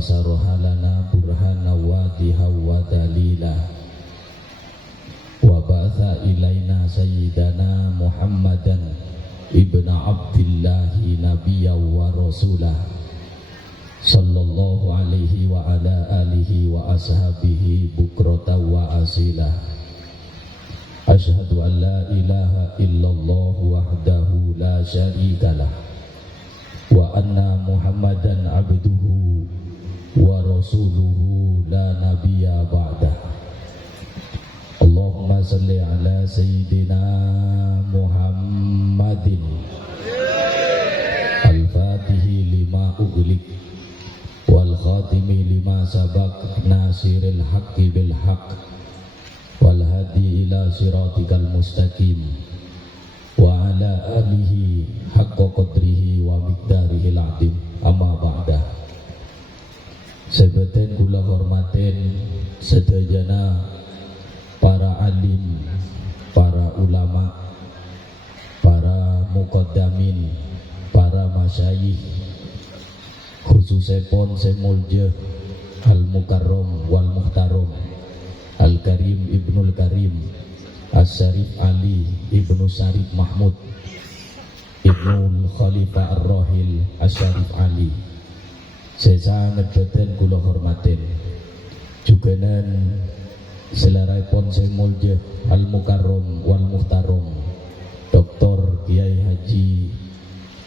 fasaraha lana burhana wadiha wa dalila wa ba'atha ilaina sayyidana Muhammadan ibna Abdillahi nabiyya wa rasulah sallallahu alaihi wa ala alihi wa ashabihi bukrata wa asila. Asyhadu an la ilaha illallah wahdahu la syarikalah wa anna Muhammadan abduhu wa rasuluhu la nabiyya ba'dah. Allahumma salli ala sayyidina Muhammadin al-fatihi lima ughliq wal khatimi lima sabaq nasiril haqqi bil haqq wal hadi ila siratikal mustaqim wa ala alihi haqqa qadrihi wa miqdarihil azim. Amma ba'da. Sebeten kula hormatin sedayana para alim, para ulama, para muqaddamin, para masyayikh, khususipun semulja al-mukarram wal muhtaram Al-Karim Ibnul Karim As-Syarif Ali Ibnu Syarif Mahmud Ibnul Khalifah Ar-Rahil As-Syarif Ali. Saya ngedeten kula hormatin juganan selaraipun semulja Al-Mukarram wal Muhtaram Dr. Kiai Haji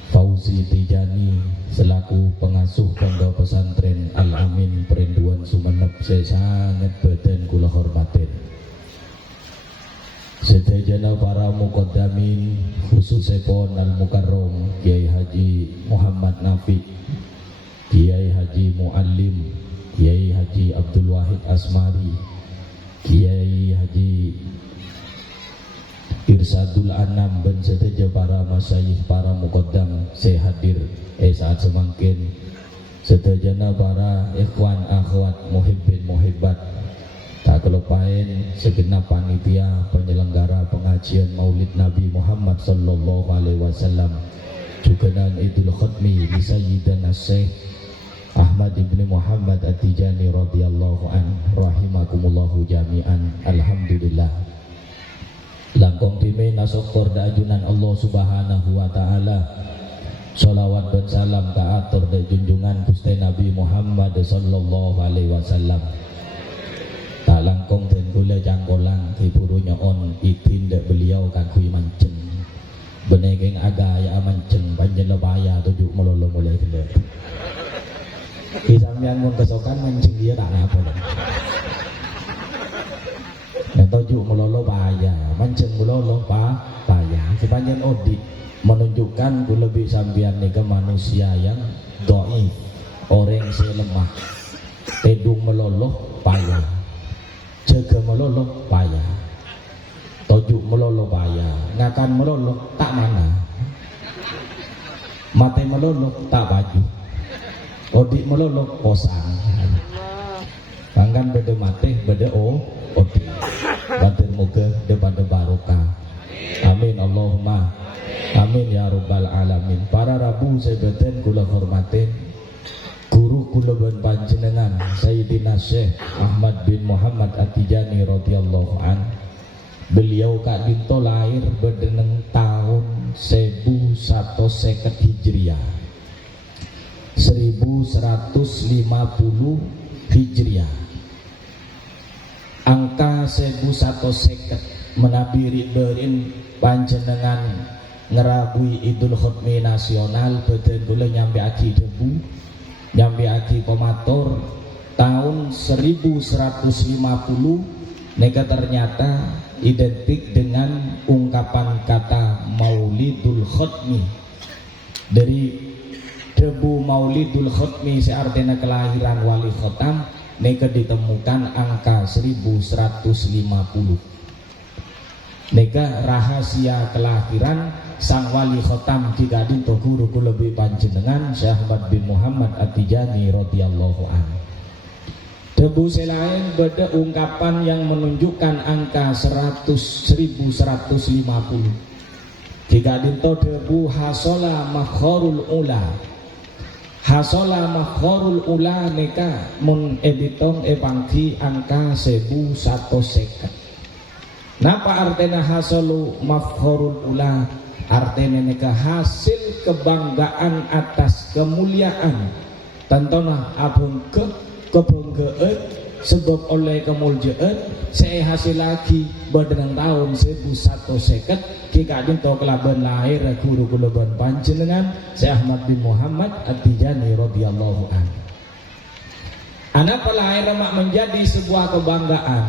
Fauzi Tijani selaku pengasuh pondok pesantren Al-Amin Perinduan Sumeneb. Saya sangat beten kula hormatin sedayana para muqaddamin khususipun Al-Mukarram Kiai Haji Muhammad Nafi, Kiai Haji Muallim, Kiai Haji Abdul Wahid Asmari, Kiai Haji Irsadul Anam dan sedaja para masyayikh, para muqaddam saya hadir saat semangkin sedajana para ikhwan akhwat muhibbin muhibbat tak kelupain segenap panitia penyelenggara pengajian Maulid Nabi Muhammad sallallahu alaihi wasallam juganan Idul Khatmi li Sayyidina Syekh Ahmad ibn Muhammad At-Tijani radhiyallahu an rahimakumullahu jami'an. Alhamdulillah langkong dime nasokor da ajunan Allah subhanahu wa ta'ala. Salawat dan salam kaatur da junjungan Gusti Nabi Muhammad sallallahu alaihi wasallam. Tak langkong dan gula jangkolang kipurunya on itin da beliau kakui manceng benegeng aga ya manceng panjen lebaya tujuk melolo mulai kele kisamian mun kesokan manceng dia tak apa lah yang tujuk melolo bahaya manceng melolo bahaya sepanjang audit menunjukkan ku lebih sambian nih ke manusia yang dhaif, orang selemah tedung meloloh payah, jaga meloloh payah, tujuk meloloh payah, ngakan meloloh tak mana, mate meloloh tak baju, odik meloloh posang, bangkan beda mate beda odik, bantu moga depan barokah. Amin Allahumma amin ya rabbal alamin. Para rabu sebeten kula hormatin guru kula ben panjenengan Sayyidina Syekh Ahmad bin Muhammad At-Tijani radhiyallahu an. Beliau kak dinto lahir bedeneng tahun 1150 Hijriah 1150 Hijriah. Angka 1150 menabiri derin panjenengan ngerabui Idul Khatmi nasional beten kula nyambi aki debu nyambi aki pemator tahun 1150 neka ternyata identik dengan ungkapan kata Maulidul Khatmi. Dari debu Maulidul Khatmi seartinya kelahiran wali khotam neka ditemukan angka 1150. Neka rahasia kelahiran sang wali khotam jika dinto guru lebih panjenengan Syekh Ahmad bin Muhammad At-Tijani radhiyallahu anhu. Debu selain beda ungkapan yang menunjukkan angka 1150. Jika dinto debu hasola makharul ula hasola makhorul ula neka mun editon pangki angka 1150. Napa artinya hasolu makhorul ula? Artinya neka hasil kebanggaan atas kemuliaan tentona abun kebanggaan sebab oleh kemuliaan saya hasil lagi badan tahun 1150 kika dinto kelaban lahir guru kulaban panjenengan Syekh Ahmad bin Muhammad At-Tijani radhiyallahu anhu. Anak lahir mak menjadi sebuah kebanggaan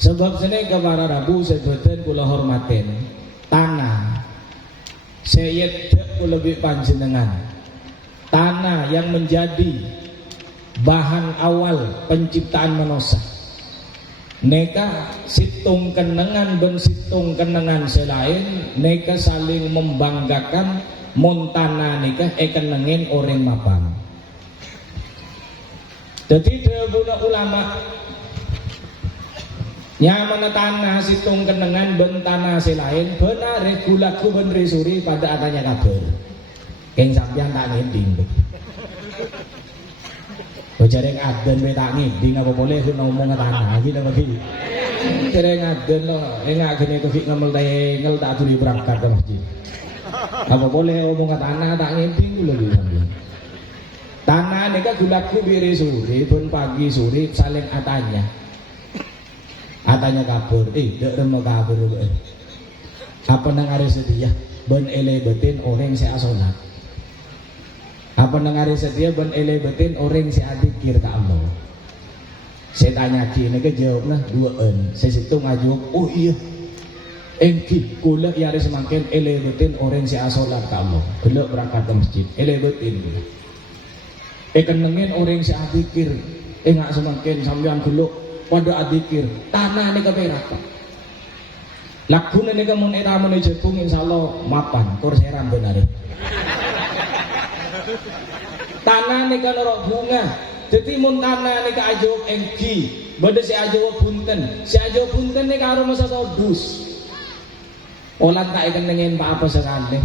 sebab sini kepada Rabu sebutan kula hormatin tanah Sayyid lebih panjenengan tanah yang menjadi bahan awal penciptaan manusia. Neka situng kenangan ben situng kenangan selain neka saling membanggakan montana neka kenengin orang mapan. Jadi debuna ulama nyaman tanah situng kenangan ben tanah selain benar regulaku ben risuri pada adanya kabar. Keng sampeyan tak ngiding. Jareng aden we tak ngiding apa boleh ngomong tanah iki lho iki. Jareng aden lo engak gene kok ngemel ngel tak turi berangkat ke masjid. Apa boleh ngomong tanah tak ngiding lho iki sampeyan. Tanah nika gulaku biri sore pun pagi sore saling atanya. Atanya kabur, dek remo kabur. Apa nang are sedia ben ele betin orang saya salat. Apa nengari setia ben elebetin orang si adikir ke Allah. Saya tanya kini kejawab lah duaan. Saya situ ngajawab oh iya engki kula yari semakin elebetin orang si asolat ke Allah. Belok berangkat ke masjid elebetin. Kenengin orang si adikir. Ngak semakin sampean geluk pada adikir tanah ini keperak. Lakuna ini kemun eramun jepung insyaallah mapan korseran benar. Tanah nika norok bunga jadi mun tanah nika ajawab engki beda si ajawab bunten nika karo masa todus olah tak ikan nengen apa sekali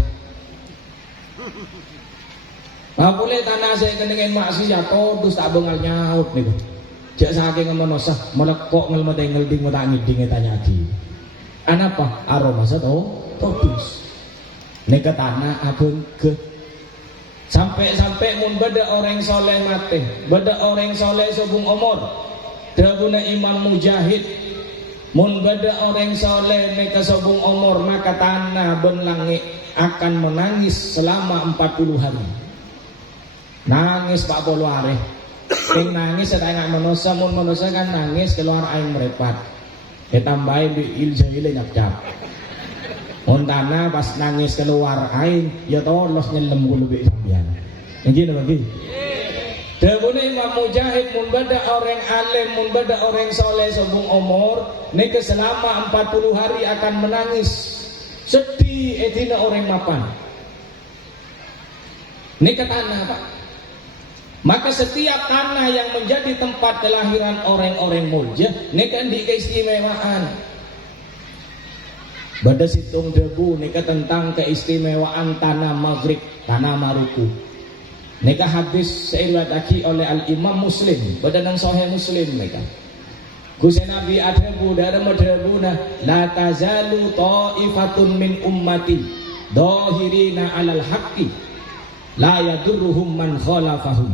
boleh tanah saya ikan nengen maksiat todus tak bengal nyaut nika jak saking menosah melekok ngelmedeng ngelding mutak ngiding tanya lagi anapa aroma sa todus nika tanah abeng ke sampai mun beda orang soleh mati beda orang soleh sobung umur daguna Imam Mujahid mun beda orang soleh mereka sobung umur maka tanah ben langit akan menangis selama 40 hari nangis 40 hari yang nangis sedang manusia mun manusia kan nangis keluar air merepat ditambahin di iljahile nyap-nyap mun tanah pas nangis keluar air ya tolos nyelem gulubik sampean ngene lagi dawuhne Imam Mujahid mun bada orang alim mun bada orang soleh sobung umur nika selama 40 hari akan menangis sedih edina orang mapan nika tanah Pak. Maka setiap tanah yang menjadi tempat kelahiran orang-orang mulia nika di keistimewaan. Bada situng debu nika tentang keistimewaan tanah Maghrib, tanah Maruku. Nika hadis seiradaki oleh Al-Imam Muslim, bada nang Sahih Muslim nika. Gusti Nabi adhebu dara madhabuna la tazalu ta'ifatun min ummati dhahirina 'alal haqqi la yadurruhum man khalafahum.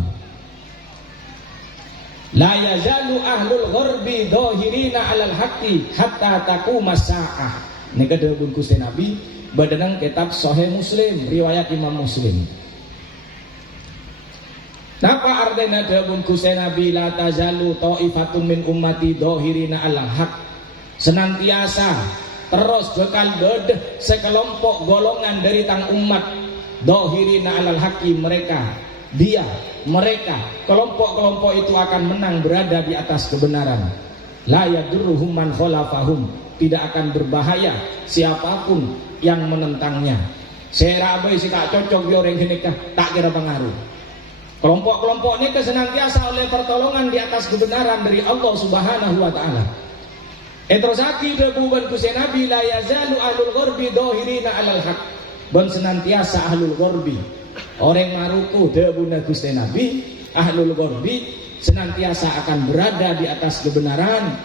La yazalu ahlul gharbi dhahirina 'alal haqqi hatta taqumas sa'ah. Nika dawuh Gusti Nabi badanang kitab Sahih Muslim riwayat Imam Muslim. Napa artinya dawuh Gusti Nabi la tazalu ta'ifatun min ummati dhahirina 'alal haq. Senantiasa terus bakal bedeh sekelompok golongan dari tang umat dhahirina 'alal haqqi mereka kelompok-kelompok itu akan menang berada di atas kebenaran. La yadurruhum man khalafahum, tidak akan berbahaya siapapun yang menentangnya. Saya rabai si tak cocok di orang ini tak kira pengaruh. Kelompok-kelompok ini senantiasa oleh pertolongan di atas kebenaran dari Allah Subhanahu wa taala. Terus aki debuban Gusti Nabi la yazalu ahlul gharbi dhahirina 'alal haq. Ben senantiasa ahlul gharbi Orang Maruku debuna Gusti Nabi, ahlul ghorbi senantiasa akan berada di atas kebenaran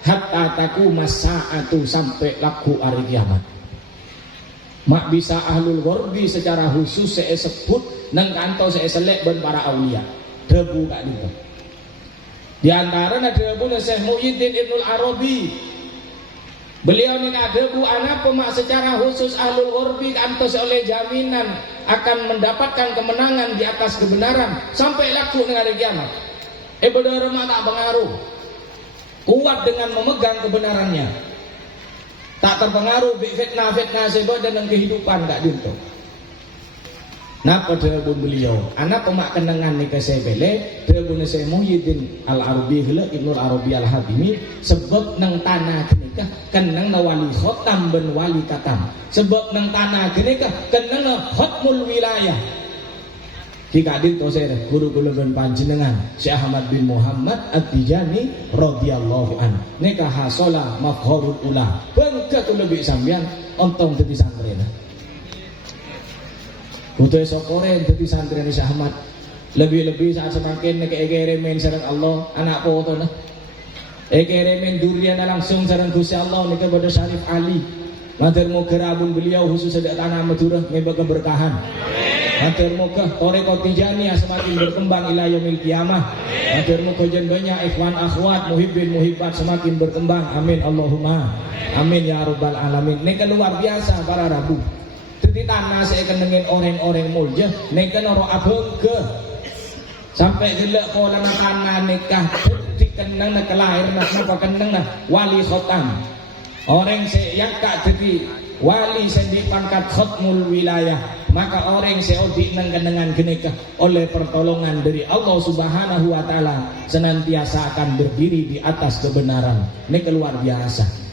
hatta taku masa'atu sampai laku hari kiamat. Mak bisa ahlul ghorbi secara khusus saya sebut nang kanto saya selek ben para aulia debu kak itu. Di antara debu Syekh Muhyiddin Ibnul Arabi. Beliau ni debu anak pemak secara khusus ahlul ghorbi kantos oleh jaminan akan mendapatkan kemenangan di atas kebenaran sampai laku dengan hari kiamat. Benar mak tak pengaruh. Kuat dengan memegang kebenarannya. Tak terpengaruh fitnah-fitnah sebab dalam kehidupan kak dinto. Napa debu beliau? Anak pemak kenangan ni kesebele debu Syekh Muhyiddin Al-Arabi hela Ibnul Arabi Al-Hatimi sebab nang tanah kenikah kenang na wali khotam ben wali katam. Sebab nang tanah kenikah kenang na khotmul wilayah. Jika dinto saya guru kula ben panjenengan Syekh Ahmad bin Muhammad At-Tijani radhiyallahu an. Nika hasola mafkhurul ula. Bangga kula lebih sampean ontong dadi santri. Udah sokoren dadi santri Syekh Ahmad. Lebih-lebih saat semakin keremen sareng Allah anak foto nah. Keremen durian langsung sareng Gusti Allah nika pada Syarif Ali. Matur muga rabun beliau khusus sedek tanah Madura ngebak keberkahan. Matur muga Thariqah Tijaniyah semakin berkembang ila yaumil qiyamah. Matur muga jen banyak ikhwan akhwat muhibbin muhibbat semakin berkembang. Amin Allahumma. Amin ya rabbal alamin. Nika luar biasa para rabu. Di tanah saya kenengin orang-orang mulja neka noro abeng ke sampai gelak kolam tanah nikah di keneng nak lahir nak muka keneng nak wali khotam orang saya yang kak jadi wali sendi pangkat khotmul wilayah maka orang saya di neng kenengan kenikah oleh pertolongan dari Allah Subhanahu Wa Taala senantiasa akan berdiri di atas kebenaran. Ini luar biasa.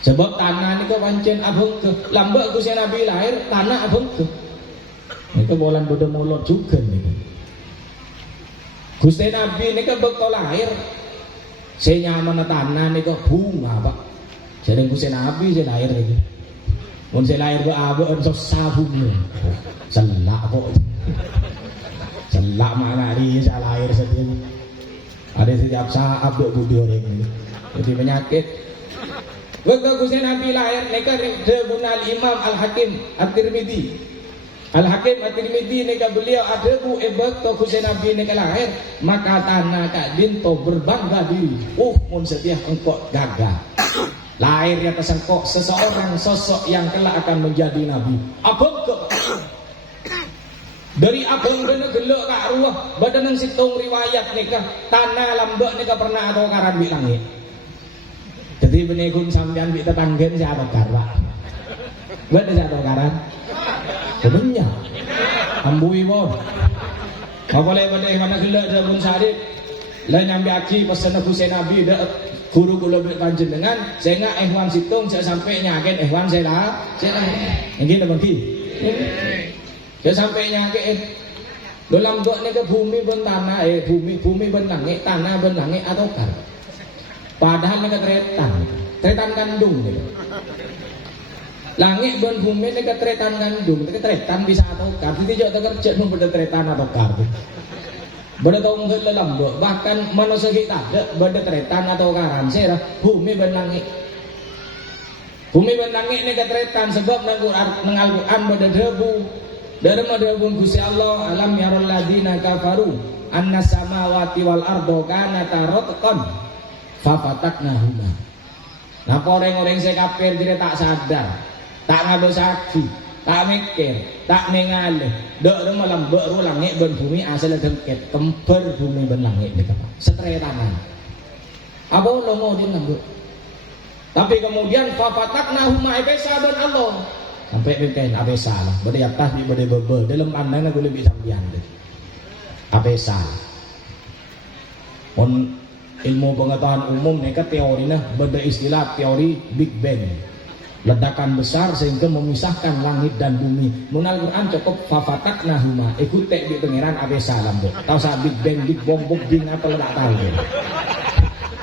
Sebab tanah ni ke pancen abang ke lambak Gusti Nabi lahir tanah abang ke ni ke bolan bodoh molot juga ni Gusti Nabi ni ke bekal lahir saya nyaman tanah ni ke bunga pak jadi Gusti Nabi saya lahir lagi mun saya lahir ke abu ensok sabun ni selak kok selak mana hari saya lahir sedih ada setiap saat budi orang ni jadi penyakit. Waktu Gusti Nabi lahir neka debunal Imam Al-Hakim At-Tirmidzi. Al-Hakim At-Tirmidzi neka beliau ada bu waktu Gusti Nabi neka lahir maka tanah kak dinto berbangga diri. Mun setia engkau gagah. Lahir di atas engkau seseorang sosok yang kelak akan menjadi nabi. Abang ke dari abang dana gelak kak ruah badan yang situng riwayat neka tanah lambak neka pernah atau karan di langit. Jadi benekun sampean bi tetanggen saya bakar pak. Bener saya bakaran. Sebenarnya. Ambui pun. Kau boleh benda mana gelak dah pun sadit. Lain ambil aki pesan Gusti Nabi dah guru kula panjenengan. Saya ngak ehwan situng saya sampai nyakin ehwan saya lah. Saya lah. Yang gini bagi. Saya sampai nyakin. Dalam gok ni ke bumi ben tanah bumi ben langit tanah ben langit atau kar. Padahal mereka tretan kandung gitu. Langit dan bumi mereka tretan kandung, mereka tretan bisa atau kar. Jadi jauh kerja pun beda tretan atau kar. Beda tahu nggak lembut. Bahkan manusia kita ada beda tretan atau karan. Saya bumi dan langit. Bumi dan langit mereka tretan sebab Al-Quran beda debu. Dari debu Gusti Allah alam yarul ladina kafaru anna samawati wal ardo kanata ratqan fafataknahuma. Nah orang-orang saya kafir dia tak sadar, tak ngambil saksi, tak mikir, tak mengalih. Dok rumah lembek langit ben bumi asal dengket, kemper bumi ben langit ni apa? Setretangan. Apa lo mau dia lembek? Tapi kemudian fafataknahuma ebesa ben Allah. Sampai mungkin abesa lah, berde atas di berde bebe. Dalam pandangan aku lebih sambian deh. Abesa. Ilmu pengetahuan umum mereka teorinya beda istilah teori Big Bang, ledakan besar sehingga memisahkan langit dan bumi. Menal Quran cukup fafataknahuma ikut tek di pengiran abesa lambo tahu sah Big Bang Big Bang Big Bang apa tidak tahu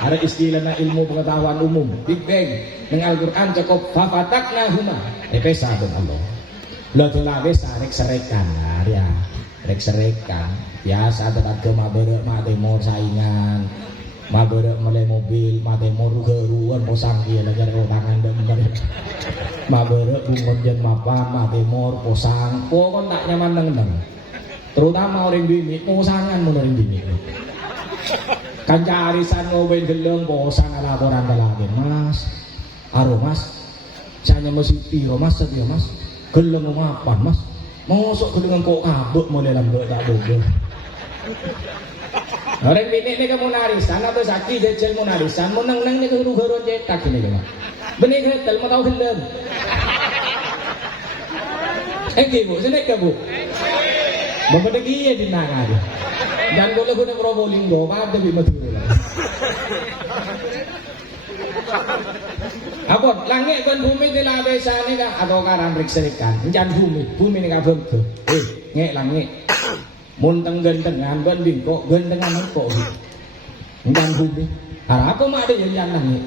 ada istilahnya ilmu pengetahuan umum Big Bang. Menal Quran cukup fafataknahuma abesa dan Allah Lo tulawe sarek serekan ya. Rek serekan. Biasa tetap ke mabere matemor saingan. Mabere mulai mobil, matemor keruan posang dia lagi ada tangan dan bener. Mabere bungon jen mapan, matemor posang. Pokon tak nyaman neng. Terutama orang bini, posangan mun orang bini. Kanca arisan ngoben geleng posang ala laporan lagi. Mas, aro mas. Saya mesti piro mas, setia mas. Geleng mapan mas. Mosok geleng kok kabut mulai lambek tak bodoh. Orang bini ni kamu narisan atau sakit jejel mau narisan mau nang ni keruh-keruh cetak ini kan. Benih ketel mau tahu gelem. Bu, sini ke bu. Bapak degi ya di nangan. Dan kalau guna Probolinggo, pada bi Madura. Apa? Langit kan bumi di labe sana kan atau karan rekserikan. Jangan bumi ni kabel tu. Ngek langit. Mun tenggen-tengan ben bingko gendengan kok ndan bumi ara aku mak ada yang nang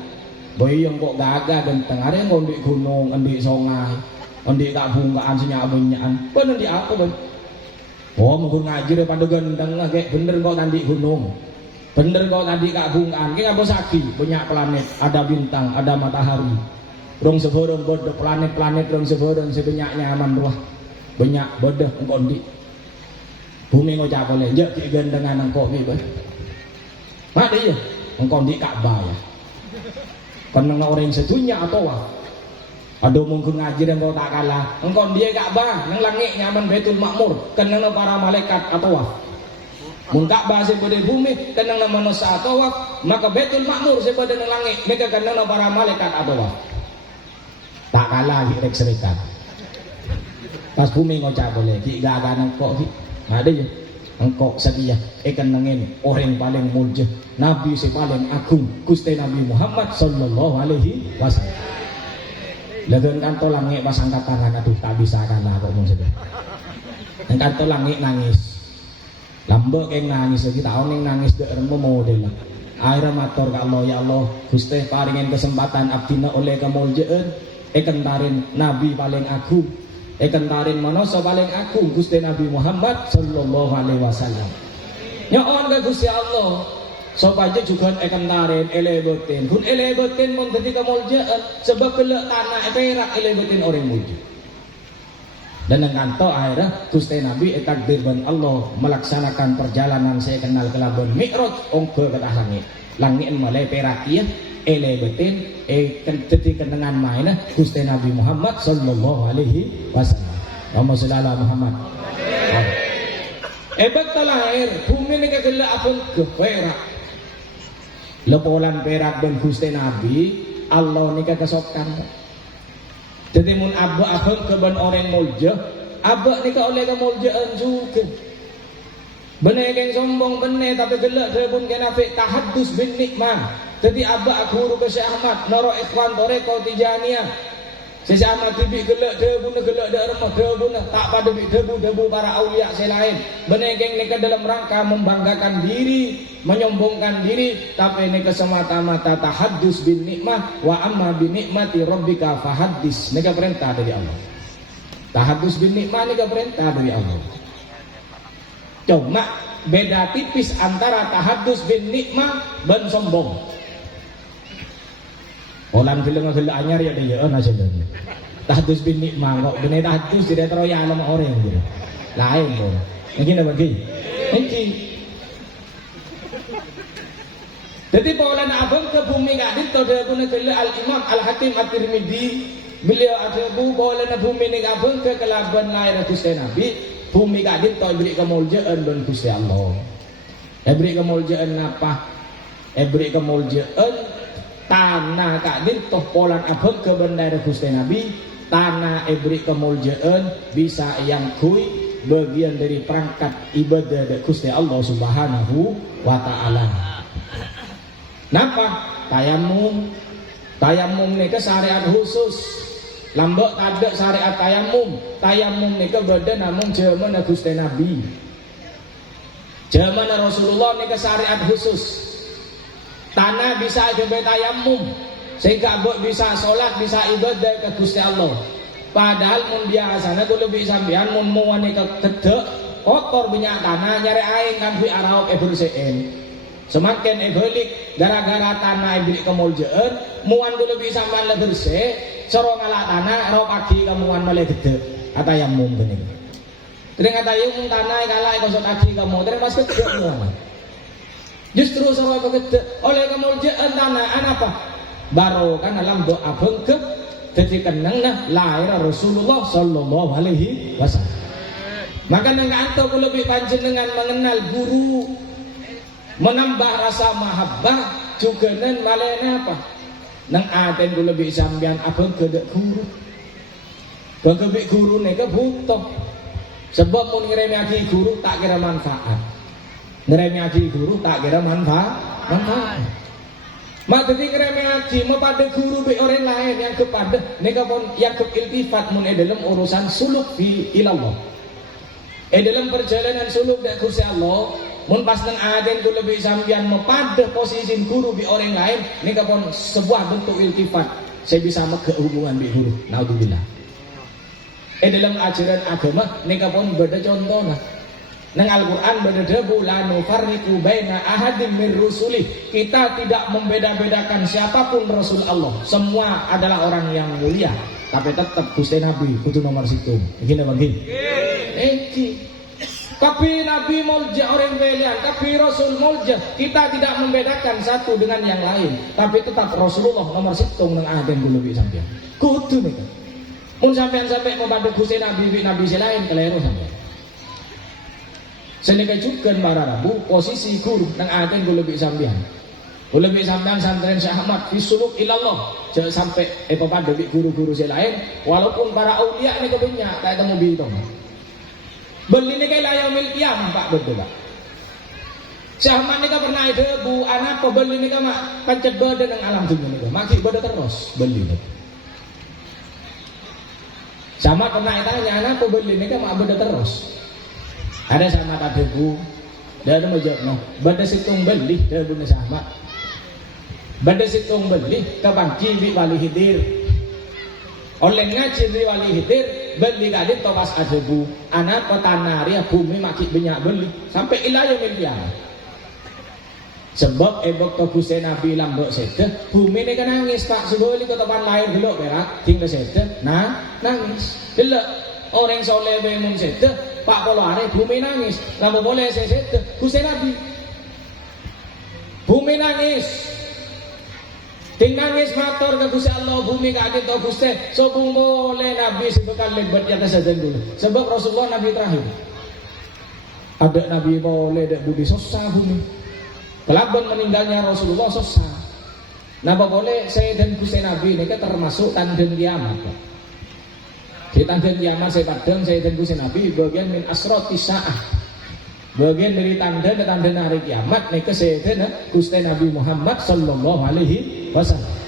boy yang kok gagah genteng are ngondi gunung endi songai endi tak bungkaan senyabunyan ben endi apa ben oh mung ngaji daripada gendeng kayak bener kok tadi gunung bener kok tadi kak bungkaan ki apa saki banyak planet ada bintang ada matahari rong seborong bodoh planet-planet rong seborong sebanyak nyaman ruah banyak bodoh ngondi bumi ngocap oleh je ki gendengan engkau ni bah. Ada ya, engkau di Ka'bah ya. Karena orang setunya atau wah. Ada mungkin ngaji dan engkau tak kalah. Engkau dia Ka'bah, nang langit nyaman Baitul Makmur. Karena para malaikat atau wah. Mun Ka'bah sepada bumi, karena manusia atau wah. Maka Baitul Makmur sepada nang langit, mereka karena para malaikat atau wah. Tak kalah ki rek serikat. Pas bumi ngocap oleh ki gagan engkau ki. Ada ya, engkau setia ikan nangin orang paling mulia, Nabi si paling agung, Gusti Nabi Muhammad Sallallahu Alaihi Wasallam. Lagu kanto langit pas angkat tangan, aduh tak bisa kalah kok mung sedih. Kanto langit nangis, lambek yang nangis lagi tahun yang nangis deremu model. Akhirnya matur ke Allah, ya Allah, Gusti paringin kesempatan abdina oleh kemuliaan, ikan tarin Nabi paling agung. Tarin manusia paling agung Gusti Nabi Muhammad Sallallahu Alaihi Wasallam. Nyaon ke Gusti Allah, supaya juga tarin elebetin. Kun elebetin mun dadi kemuliaan sebab kelak tanah perak elebetin orang mulia. Dan dengan to akhirnya Gusti Nabi takdir ban Allah melaksanakan perjalanan saya kenal kelaban Mi'raj ongko ke langit. Langit mulai perak ya. Elebetin dadi kenangan main Gusti Nabi Muhammad Sallallahu Alaihi Wasallam. Allahumma shalli ala Muhammad. Betul lahir bumi ni kagela apun ke perak. Lepolan perak dan Gusti Nabi Allah ni kagasokan. Jadi mun abba apun ke ban orang mulja, abba ni ka oleh kemuljaan juga. Bener yang sombong bener tapi gelak drebun kenafik tahaddus bin nikmah. Jadi abah aku huru ke Syekh Ahmad naro ikhwan toreko tijaniyah. Syekh Ahmad tibi gelak drebun gelak derma drebun tak pada debu para aulia selain. Bener yang ni dalam rangka membanggakan diri, menyombongkan diri, tapi ni semata-mata tahaddus bin nikmah wa amma bin nikmati rabbika fahaddis. Ni perintah dari Allah. Tahaddus bin nikmah ni perintah dari Allah. Cuma beda tipis antara tahaddus bin nikmah dan sombong. Orang film-film anyar ya dia nasional. Tahaddus bin nikmah kok bener tahaddus tidak teroya sama orang gitu. Lain kok. Mungkin apa lagi? Mungkin. Jadi paulan abang ke bumi kadit to dia guna ke Al Imam Al Hakim At-Tirmidzi beliau ada bu paulan bumi ni abang ke kelaban lahir Gusti Nabi. Bumi kadit to beri kemuliaan dan Gusti Allah. Beri kemuliaan apa? Beri kemuliaan tanah kadit to polan abang ke bendera Gusti Nabi. Tanah beri kemuliaan bisa yang kui bagian dari perangkat ibadah dari Gusti Allah Subhanahu wa taala. Napa? Tayamum. Tayamum ni ke syariat khusus. Lambok ada syariat tayamum ni beda namun zaman Gusti Nabi, zaman Rasulullah ni syariat khusus. Tanah bisa aja tayamum sehingga abok bisa sholat bisa ibadah ke Gusti Allah. Padahal mun biasana ku lebih sampean mun muane kedek kotor banyak tanah nyari aing kan kui araok bersihin. Semakin egolik gara-gara tanah beli kemuljaan muan ku lebih sampean le bersih coro ngalah tanah ro pagi kamuan male gede kata yang mum bening. Tering kata yung tanah kalah kosot aki kamu tering mas gede muan. Justru soro gede oleh kemuljaan tanah apa? Barokah dalam doa bengkep jadi kenangna lahir Rasulullah sallallahu alaihi wasallam. Maka nang anto lebih panjenengan mengenal guru, menambah rasa mahabbah juga nan malena apa? Nang aten lebih sampean abang kedek guru. Bagi guru neka butuh. Sebab mun ngremehake guru tak kira manfaat. Ngremehake guru tak kira manfaat. Mak dadi ngremehake mepada guru be orang lain yang kepada neka pun yang keiltifat mun dalam urusan suluk fi ilallah. Dalam perjalanan suluk dak Gusti Allah, mun pas nang aden ku lebih sampean mepada posisi guru bi orang lain, ini kapon sebuah bentuk iltifat. Saya bisa mege hubungan bi guru. Naudzubillah. Dalam ajaran agama, ini kapon beda contohna. Nang Al-Qur'an beda debu la nufarriqu baina ahadim min rusuli. Kita tidak membeda-bedakan siapapun Rasul Allah. Semua adalah orang yang mulia. Tapi tetap Gusti Nabi kudu nomor 1. Begini bagi. Tapi Nabi mulja orang pilihan, tapi Rasul mulja. Kita tidak membedakan satu dengan yang lain, tapi tetap Rasulullah nomor 1 nang aden lebih sampean. Kudu nih. Mun sampean sampai membantu Gusti Nabi selain keliru sampean. Senika juga para Rabu posisi guru nang aden lebih sampean. Lebih sampean santren Syekh Ahmad fi suluk ilallah. Jangan sampai pada guru-guru selain walaupun para aulia ini kebanyak tak temu bidong. Beli ni kayak layar milik kiam pak betul pak. Syekh Ahmad ni kan pernah ada bu anak apa beli ni kan mak pancet beda dengan alam dunia ni kan maki beda terus beli ni. Sama pernah tanya anak apa beli ni kan mak beda terus. Ada sama ada bu, dah ada mau jawab no. Beda situng beli dah bu sama. Beda situng beli kabangki bi wali hidir. Oleh ngaji bi wali hidir. Beli kadit topas adebu anak petanari bumi makik banyak beli sampai ilayah miliar sebab ebok to Gusti Nabi lambok sete bumi ni kan nangis pak sebeli ke tempat lain dulu berak tinggal sete nangis delok orang soleh bemun sete pak polo are bumi nangis lambok boleh sete Gusti Nabi bumi nangis ting nangis matur ke Gusti Allah bumi kadit to Gusti sobung boleh Nabi sebekal lebat ya sajen dulu sebab Rasulullah Nabi terakhir ada Nabi boleh dak budi susah bumi kelaban meninggalnya Rasulullah susah napa boleh saya dan Gusti Nabi ini termasuk tanda kiamat di tanda kiamat saya padang saya dan Gusti Nabi bagian min asrati saah bagian dari tanda hari kiamat nih kesehatan Gusti Nabi Muhammad sallallahu alaihi wasallam.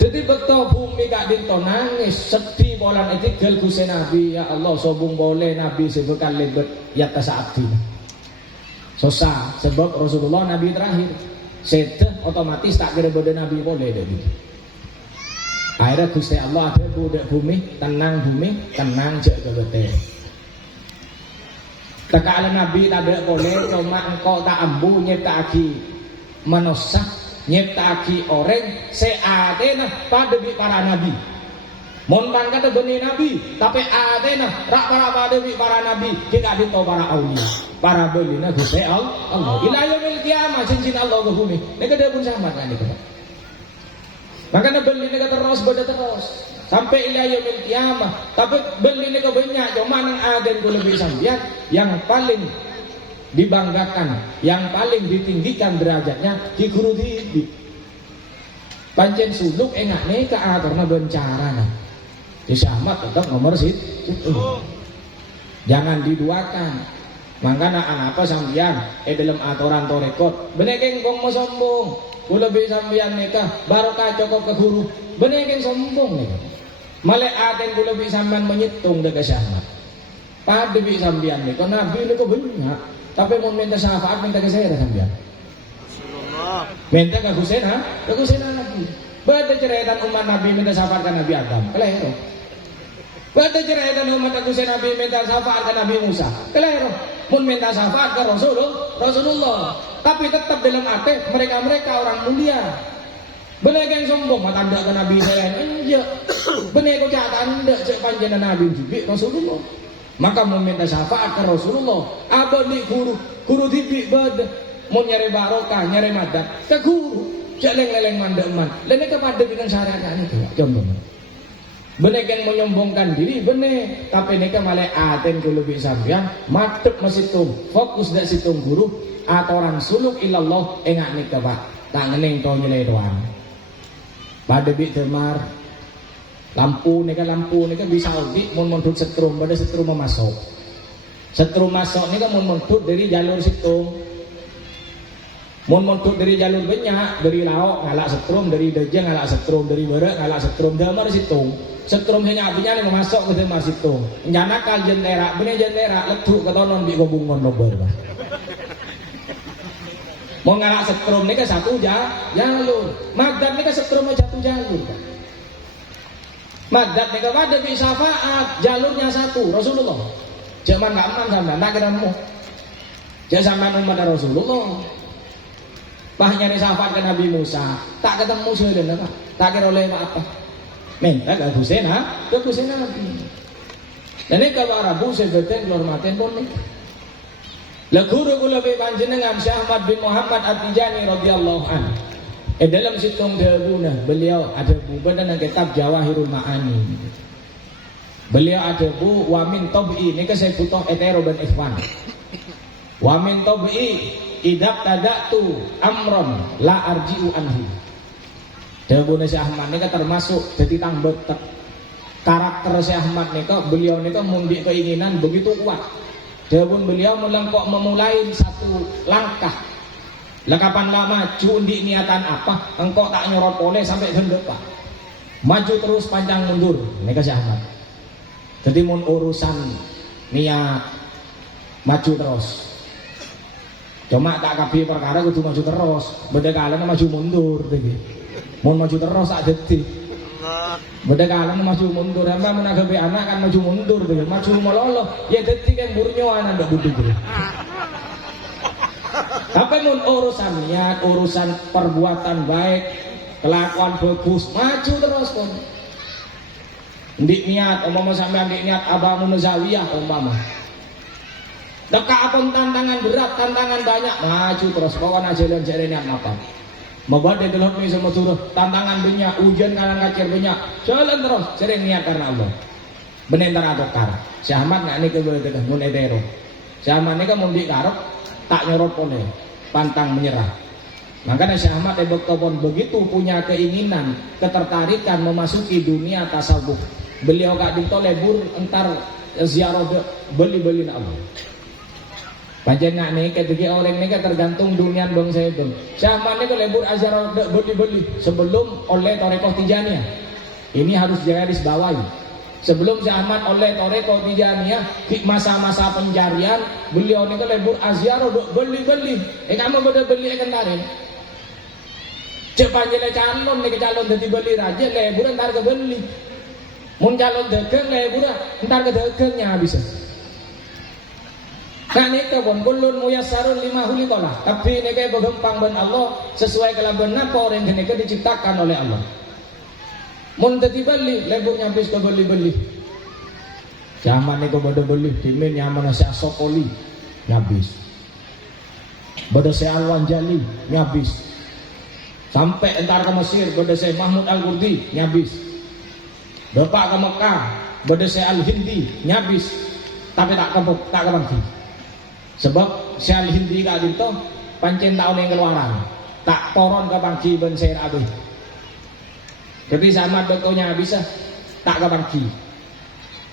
Jadi betul bumi gak dinto nangis sedih bolan etigel Gusti Nabi ya Allah sobung boleh Nabi sebekal lebet ya tasaabdi. Susah sebab Rasulullah Nabi terakhir. Sedeh otomatis tak kira bodoh Nabi boleh deh. Akhirnya Gusti Allah ada budak bumi tenang jaga betul. Taka ala Nabi tak ada boleh cuma engkau tak ambu nyiptaki manusia nyiptaki orang seadena pada para nabi montan kata benih nabi tapi adena rak para nabi kita dito para aulia para belina Gusti Allah ila yaumil qiyamah cincin Allah ke bumi nek ada pun sama kan itu makanya beli nek terus beda terus sampai ila yaumil qiyamah tapi beli nek banyak cuma nang aden ku lebih sampeyan yang paling dibanggakan yang paling ditinggikan derajatnya di guru di pancen suluk enak nih karena bencana di Syahmat tetap nomor situ jangan diduakan makanya apa sambian dalam aturan torekot benekeng kong mau sombong lebih sambian nikah barokah cokok ke guru benekeng sombong nih malek aden lebih sambian menyitung dekat Syahmat pada bi sambian nih karena nabi itu banyak tapi mau minta syafaat minta ke saya sambian minta ke Gusti Nabi Bada ceraitan umat Nabi minta syafaat ke Nabi Adam, kelero. Bada ceraitan umat aku Nabi minta syafaat ke Nabi Musa, kelero. Mun minta syafaat ke Rasulullah, tapi tetap dalam hati mereka orang mulia. Bener yang sombong mata anda ke Nabi saya, enggak. Bener kau cakap anda cek panjang Nabi juga Rasulullah. Maka mau minta syafaat ke Rasulullah. Abad di guru tipi bad, mau nyari barokah, nyari madat ke guru. Cek leng mandek man. Lainnya kepada dengan syariat itu, contoh. Bener yang menyombongkan diri, bener. Tapi mereka malah aten ke lebih sampean, matep masih tung, fokus dak situng guru atau orang suluk ilallah enggak nih pak. Tak ngeneng kau nyelai doang. Pada bik temar lampu ni kan bisa audit mun montut setrum pada setrum masuk ni kan mun montut dari jalur situng mun montut dari jalur banyak dari lauk ngalak setrum dari dejeng ngalak setrum dari berak ngalak setrum damar situng setrum hanya artinya ni masuk ke temar situng nyana kal jendera bener jendera letuk ketonon di gobungon lober mau ngalak setrum ni kan satu jalur madat ni kan setrum satu jalur madat ni kan ada bi syafaat jalurnya satu Rasulullah jangan gak aman sama nak kiramu jangan sama umat Rasulullah bah nyari syafaat ke Nabi Musa tak ketemu sudah apa tak kira oleh apa minta ke Husain Nabi dan ini kalau Arabu sebetulnya kehormatan pun ni la guru kula be panjenengan Syekh Ahmad bin Muhammad At-Tijani radhiyallahu anhu. Dalam situng dahulu beliau ada buku dan kitab Jawahirul Ma'ani. Beliau ada bu wa min tab'i ini saya butuh etero dan ikhwan. Wa min tab'i idab tadatu amron la arji'u anhu. Dahulu Syekh Ahmad ini termasuk jadi tambet karakter Syekh Ahmad ini beliau ini mundi keinginan begitu kuat. Dahulu beliau memulai satu langkah. Lah kapan lah maju di niatan apa? Engkau tak nyorot oleh sampai ke depan. Maju terus panjang mundur. Mereka Ahmad. Jadi mun urusan niat maju terus. Cuma tak kapi perkara kudu maju terus. Beda kalian maju mundur. Mun maju terus tak detik. Beda kalian maju mundur, hamba menanggapi anak kan maju mundur, maju meloloh, ya detik yang burnyo anak ndak butuh gitu. Tapi mun urusan niat, urusan perbuatan baik, kelakuan bagus, maju terus pun. Ndik niat, umpama sampean ndik niat Abamun Zawiyah umpama. Deka apa tantangan berat, tantangan banyak, maju terus pokoknya jalan-jalan niat mapan. Mabade gelap ni sama suruh tantangan banyak, ujian kanan kacir banyak, jalan terus, sering niat karena Allah. Bener adokar. Syekh Ahmad nak ni ke mun edero. Syekh Ahmad ni kan mun dikarep tak nyorot oleh, pantang menyerah. Makanya Syekh Ahmad Ebekobon begitu punya keinginan, ketertarikan memasuki dunia tasawuf. Beliau gak ditolebur entar ziarah beli-beli na Allah. Panjenengan nih ketika orang ini tergantung dunia bangsa itu. Syahman ini kelebur ajar beli-beli sebelum oleh Torekoh Tijaniyah. Ini harus garis bawahi. Sebelum Syahman oleh Torekoh Tijaniyah di masa-masa pencarian beliau ini kelebur ajar beli-beli. Kamu beda beli kentarin. Cek panjenengan calon nih calon jadi beli raja lebur entar ke beli. Mun calon dagang lebur entar ke dagangnya bisa. Kan itu pun kulun muyassarun lima hulikolah. Tapi ini kayak bergempang ben Allah sesuai kelaban apa orang ini diciptakan oleh Allah. Mun tadi beli, lebur nyabis ke beli-beli. Zaman ini kau bodoh beli, dimin nyaman nasi asokoli, nyabis. Bodoh si Al-Wanjali, nyabis. Sampai entar ke Mesir, bodoh si Mahmud Al-Qurdi, nyabis. Bapak ke Mekah, bodoh si Al-Hindi, nyabis. Tapi tak kebangki. Sebab si Al-Hindi kak itu pancen tahun yang keluaran tak toron ke bangki ben saya abis. Jadi sama dokternya bisa tak ke bangki.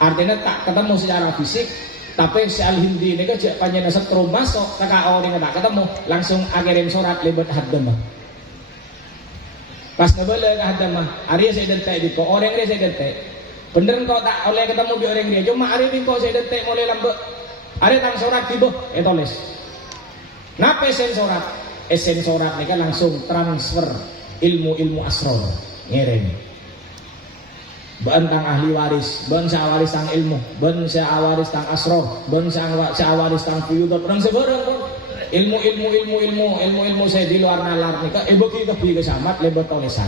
Artinya tak ketemu secara fisik, tapi si Al-Hindi ini kan pancen setrum masuk kakak orang tak ketemu langsung akirim surat lebet haddam. Pas ngebele ke haddam hari saya dentek di ko orang dia saya dentek. Bener kau tak oleh ketemu di orang dia cuma hari ini kau saya dentek mulai lambat. Ada tang surat tiba, tulis. Napa esen surat? Esen surat mereka langsung transfer ilmu asrar. ngiring. Ben tang ahli waris, ben sawaris tang ilmu, ben sawaris tang asroh, ben sawaris tang fuyudat, orang sebarang ilmu saya di luar nalar nika bagi kepi ke samat lebar tulisan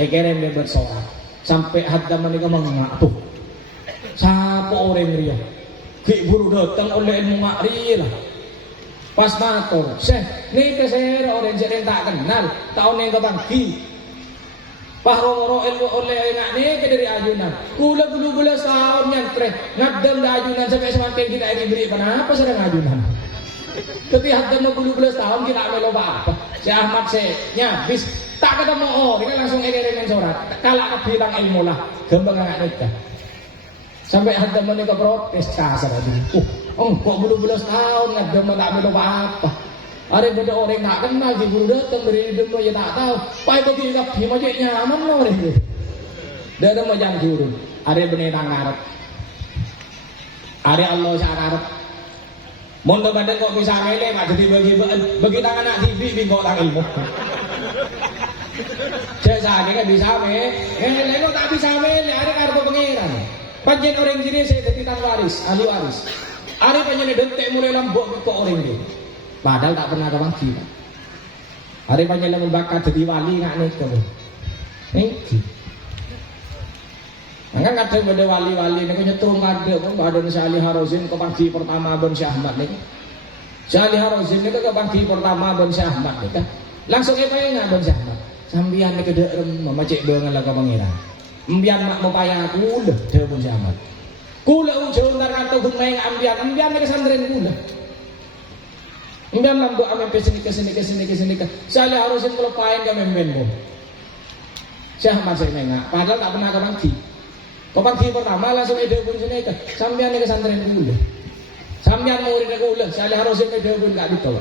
kerem lebar sorat sampai hadam nika mengak tuh sapa orang ria ki buru datang oleh ilmu ngakri lah pas matur seh nika saya orang yang tak kenal tahun yang kebangki Pahro ilmu oleh nak ni ke dari ajunan. Kula tahun nyantre ngadem da ajunan sampai semakin kita ini beri kenapa sedang ajunan. Tapi hadam 12 tahun kita melo apa? Si Ahmad nyabis tak ketemu dia langsung kirim surat. Kalak bidang ilmu lah gembang anak nikah. Sampai hadam menika protes kasar tadi. Kok 12 tahun ngadem tak melo apa? Ada beda orang tak kenal di guru datang beri demo ya tak tahu. Pai bagi kapi macam nyaman loh orang itu. Dah ada macam guru. Ada benih tangarap. Ada Allah syarat. Mondo badan kok bisa ngele mak jadi bagi tangan nak tibi bingkok tang ilmu. Saya sakit kan bisa ngele kok tak bisa ngele ada karbo pangeran. Panjen orang jadi saya jadi tang waris, ahli waris. Ada panjen detek mulai lambok kok orang itu. Padahal tak pernah kawang kita. Hari panjang lamun bakat jadi wali ngak nih kau. Niki. Angkat kadang pada wali-wali nih nyetung kadang kan badan Syali Harozin ke pagi pertama Ben Syekh Ahmad nih. Syali Harozin nih ke pagi pertama Ben Syekh Ahmad nih kan. Langsung apa yang Ben Syekh Ahmad. Sambian nih kederem memacik dengan lagu pangeran. Ambian mak mau payah kula dia Ben Syekh Ahmad. Kula ujung ntar kantong gunmeng ambian nih kesandren kula. Imam lambu ame kesini. Saya harusin melupain ke membenmu. Saya masih nengak. Padahal tak pernah ke pagi. Ke pagi pertama langsung ide pun sini ke. Sambian ke santren kula. Sambian murid kula. Saya harusin ide pun gak gitu.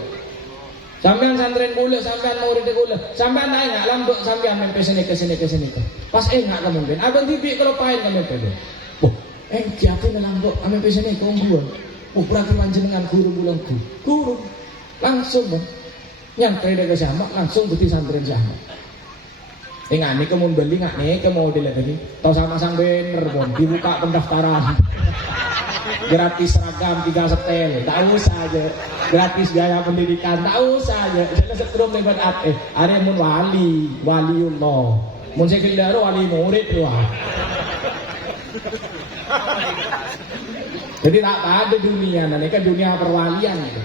Sambian santren kula. Sambian murid kula. Sambian tak enggak lambu. Sambian mempe sini ke. Pas enggak ke memben. Abang tibi kelupain ke memben. Jati lambu ame pesene ke ungguan. Berarti panjenengan guru bulangku. Guru. Langsung nyampe ke sama langsung beti santren sama. Ingat nih kamu beli nggak nih kamu dilihat lagi. Tahu sama sang bener bon dibuka pendaftaran. Gratis seragam 3 setel, tak usah aja. Gratis biaya pendidikan, tak usah aja. Jelas setrum lebat ada mun waliullah. Mun sekildar wali murid doa. Jadi tak ada dunia, ini kan dunia perwalian gitu.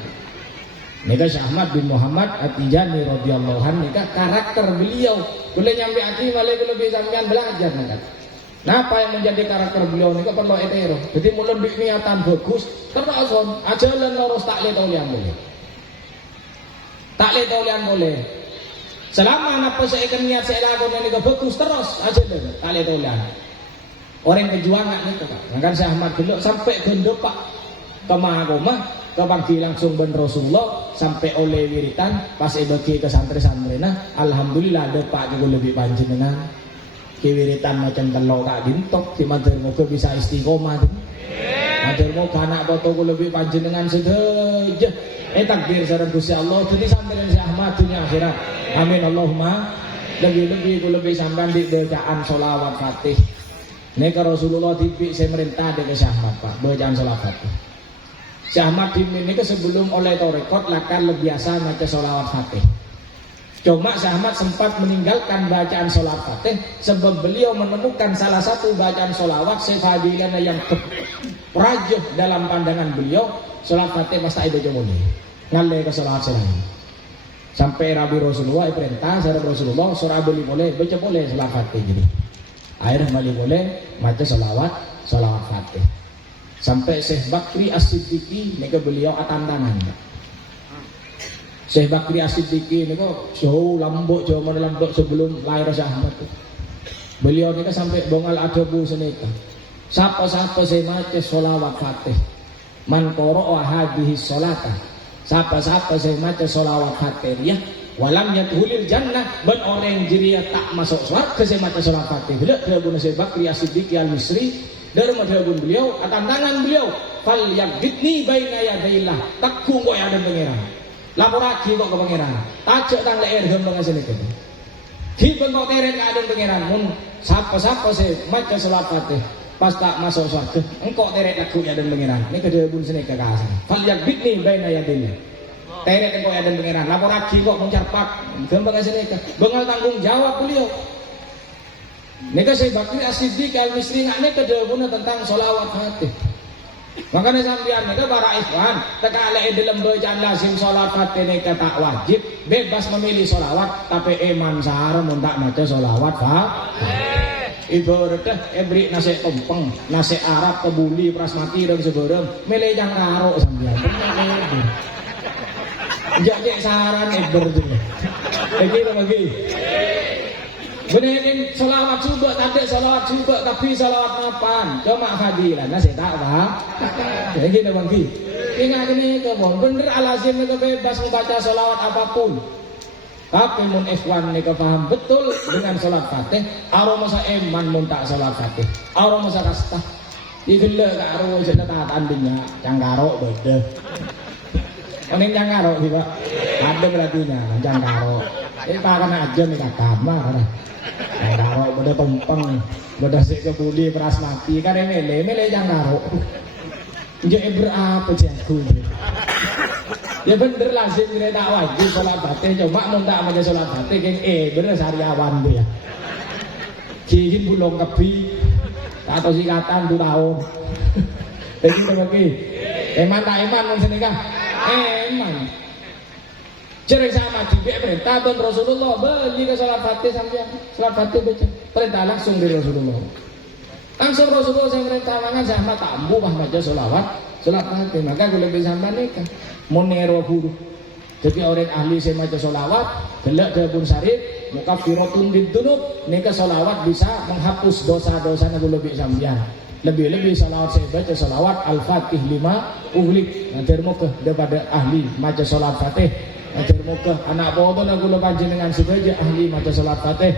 Nika Syekh Ahmad bin Muhammad At-Tijani radhiyallahu anhu nika karakter beliau boleh nyampe aki malah lebih sampean belajar nika. Napa yang menjadi karakter beliau nika perlu etero. Jadi mulai niatan bagus terus ajalan lurus tak le taulian boleh. Tak le taulian boleh. Selama napa saya niat saya lakukan nika bagus terus ajalan tak le taulian. Orang kejuangan nika kan Syekh Ahmad dulu sampai gendok Pak ke Mahagoma kebangki langsung ben Rasulullah sampai oleh wiritan pas bagi ke santri-santrina alhamdulillah ada pak juga lebih panjenengan ke wiritan macam telur tak dintok di mater muka bisa istiqomah mater muka anak foto lebih panjenengan sedaja takdir sareng Gusti Allah jadi sampeyan Syekh Ahmad dunia akhirat amin Allahumma lebih sampean di bacaan sholawat fatih neka Rasulullah tipi saya merintah dengan Syekh Ahmad Pak bacaan sholawat fatih Syekh Ahmad ini sebelum oleh torekot lakan biasa baca sholawat fatih. Cuma Syekh Ahmad sempat meninggalkan bacaan sholawat fatih sebab beliau menemukan salah satu bacaan sholawat sefadilana yang rajuh dalam pandangan beliau sholawat fatih pasti ada jomoni ngalle ke sholawat selain. Sampai Rabi Rasulullah perintah sareng Rasulullah surah beli boleh baca boleh sholawat fatih jadi. Akhirnya beli boleh baca sholawat fatih. Sampai Syekh Bakri As-Siddiqi nika beliau atantanan. Syekh Bakri As-Siddiqi nika jauh lambok sebelum lahir Syekh Ahmad. Beliau nika sampai bongal adabu senika. Sapa-sapa saya maca sholawat fatih. Man qara'a hadhihi sholata. Sapa-sapa saya maca sholawat fatih ya. Walam yadkhulil jannah ban orang jiria tak masuk surga saya maca sholawat fatih. Beliau Syekh Bakri As-Siddiqi Al-Misri dari madhabun beliau, akan tangan beliau, fal yagditni baina yadaillah, takku kok ada pangeran. Lapor lagi kok ke pangeran. Tajak tang leher gembang asine gitu. Ki bengkok teret kadang pangeran mun sapa-sapa sih maca salat Fatih pas tak masuk surga engkau teret aku ya dan pangeran ini kedua bun sini kekasan fal yakbitni baina yadillah teret engkau ya dan pangeran lapor lagi kok mencarpak gembang sini bengal tanggung jawab beliau nika saya Bakri As-Siddiq Al-Misri ngak kedua bun tentang sholawat Fatih. Makanya sampean nika para ikhwan teka lek dalam bacaan lazim salat Fatih nika tak wajib bebas memilih sholawat tapi iman sahar mun tak maca sholawat Fatih ibaratnya ebrik nasi tumpeng nasi Arab kebuli prasmati dan sebarang milih yang karo sampean jak saran eber juga begitu bagi benerin sholawat juga tadi sholawat juga tapi sholawat mapan cuma fadilah nasi tak apa kayak gini bang Ki ingat ini kebon bener alazim itu bebas membaca sholawat apapun tapi mun ikhwan nika paham betul dengan salat Fatih aro masa iman mun tak salat Fatih aro masa kasta digele karo jeneng taatan dunya cangkaro beda oning cangkaro iki Pak ada berartinya cangkaro ini pakan aja nih kakama kan cangkaro beda tumpeng beda sik kebuli prasmati kan mele cangkaro jadi berapa jago ya bener lazim kita tak wajib sholat Fatih cuma mun tak maca sholat Fatih keng bener sariawan tuh ya kihin bulong kebi atau sikatan 2 tahun jadi kita bagi eman tak eman mun senikah eman cerek sama dibek perintah dan Rasulullah beli ke sholat Fatih sampai sholat Fatih baca perintah langsung dari Rasulullah langsung Rasulullah saya perintah mangan sama tambu bah maca sholawat sholat Fatih maka gue lebih sama nikah monero guru jadi orang ahli saya maca sholawat gelak dabun sarif mukaffiratun lidzunub nika sholawat bisa menghapus dosa-dosa yang lebih sampean lebih-lebih sholawat saya baca sholawat al-fatih 5 uhlik nanti muka daripada ahli maca sholat Fatih nanti muka anak bodoh yang gue panjenengan sebagai ahli maca sholat Fatih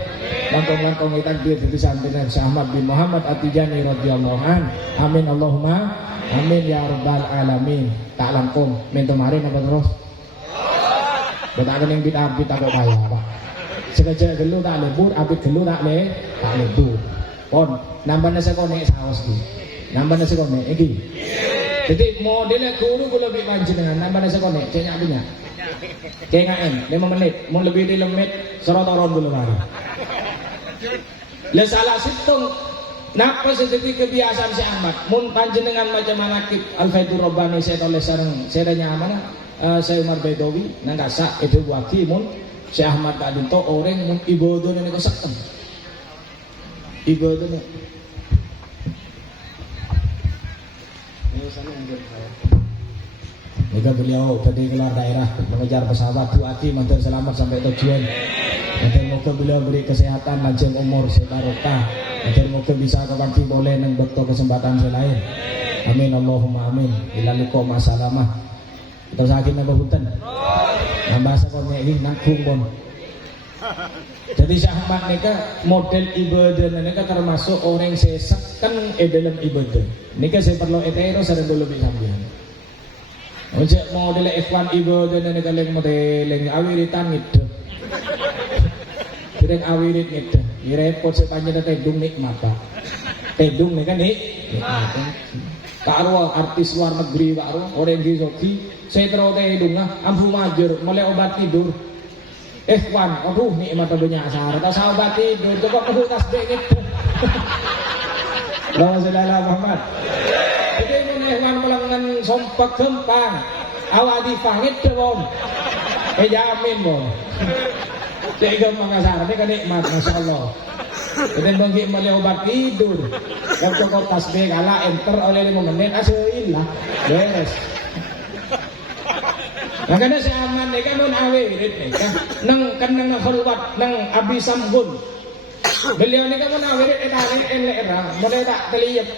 langkong-langkong kita dia dari santrinan Ahmad bin Muhammad At-Tijani radhiyallahu an amin Allahumma amin ya rabbal alamin tak langkung minta mari apa terus betul yang bit tak bayar Pak sekejap gelu tak lebur abit gelu tak lebur pon nambah nasi konek saus ni nambah nasi konek iki jadi modelnya guru gue lebih panjenengan nambah nasi konek ceknya punya KKN 5 menit mau lebih di lemit serotoron dulu mari le salah situng napa seperti kebiasaan si Ahmad mun panjenengan macam manakib Al-Faidur Rabbani saya tulis sareng sedanya mana saya Umar Baidawi nang kasak itu waki mun si Ahmad tak dinto orang mun ibadah niku sekem ibadah niku Maka beliau tadi keluar daerah mengejar pesawat hati mantan selamat sampai tujuan nanti moga beliau beri kesehatan panjang umur sebarokah nanti moga bisa kepanti boleh nang bekto kesempatan selain amin Allahumma amin ilaliko masalamah kita sakit nambah hutan nambah sekolah ini nanggung bon jadi sahabat nika model ibadah nika termasuk orang sesak kan dalam ibadah nika saya perlu etero sering dulu bisa bilang Ojek model ikhwan ibadah nika leng model leng awiritan gitu Kireng awirit gitu repot sepanjang tedung nikmat Pak tedung nih kan karo artis luar negeri karo orang di Soki saya terus tedung ambu majur mulai obat tidur ikhwan aduh nikmat banyak sahar atau sahabat tidur coba kudu tasbih gitu Allahumma sholli ala Muhammad jadi ikhwan melangan sompak gempang awadi pangit dewon jamin bon jadi gampang asar ini kan nikmat Masya Allah dan bagi mulai obat tidur yang cukup tasbih kalah enter oleh 5 menit asyik lah beres makanya si aman ini kan non awirit nang kenang khulwat nang abi sambun beliau ini kan non awirit etalik elera mulai tak kelihap